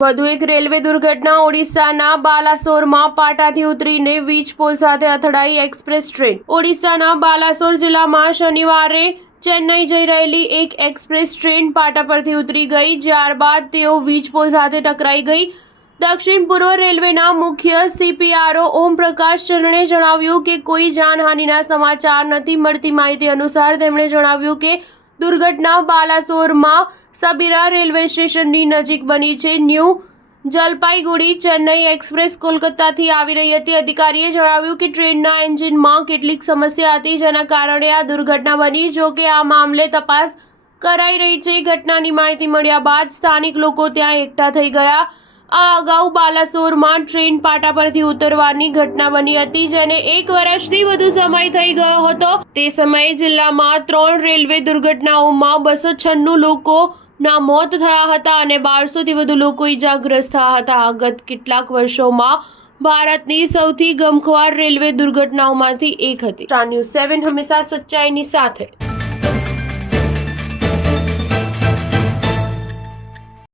વધુ એક રેલવે દુર્ઘટના ઓડિશાના બાલાસોરમાં પાટાથી ઉતરીને વીજ પોલ સાથે અથડાઈ એક્સપ્રેસ ટ્રેન। ઓડિશાના બાલાસોર જિલ્લામાં શનિવારે ચેન્નઈ જઈ રહેલી એક એક્સપ્રેસ ટ્રેન પાટા પરથી ઉતરી ગઈ, ત્યારબાદ તેઓ વીજ પોલ સાથે ટકરાઈ ગઈ। દક્ષિણ પૂર્વ રેલવેના મુખ્ય CPRO ઓમ પ્રકાશ ચરણે જણાવ્યું કે કોઈ જાનહાનિના સમાચાર નથી। મળતી માહિતી અનુસાર તેમણે જણાવ્યું કે દુર્ઘટના બાલાસોરમાં સબીરા રેલવે સ્ટેશનની નજીક બની છે। ન્યૂ જલપાઈગુડી ચેન્નઈ એક્સપ્રેસ કોલકાતાથી આવી રહી હતી। અધિકારીએ જણાવ્યું કે ટ્રેનના એન્જિનમાં કેટલીક સમસ્યા હતી, જેના કારણે આ દુર્ઘટના બની। જો કે આ મામલે તપાસ કરાઈ રહી છે। ઘટનાની માહિતી મળ્યા બાદ સ્થાનિક લોકો ત્યાં એકઠા થઈ ગયા। આ અગાઉ બાલાસોરમાં ટ્રેન પાટા પરથી ઉતરવાની ઘટના બની હતી, જેને 1 વર્ષથી વધુ સમય થઈ ગયો હતો। તે સમયે જિલ્લામાં 3 રેલવે દુર્ઘટનાઓમાં 296 લોકોના મોત થયા હતા અને 1200થી વધુ લોકો ઈજાગ્રસ્ત થયા હતા। ગત કેટલાક વર્ષોમાં ભારતની સૌથી ગમખ્વાર રેલવે દુર્ઘટનાઓમાંથી એક હતી। સ્ટાર ન્યૂઝ 7 હંમેશા સચ્ચાઈની સાથે।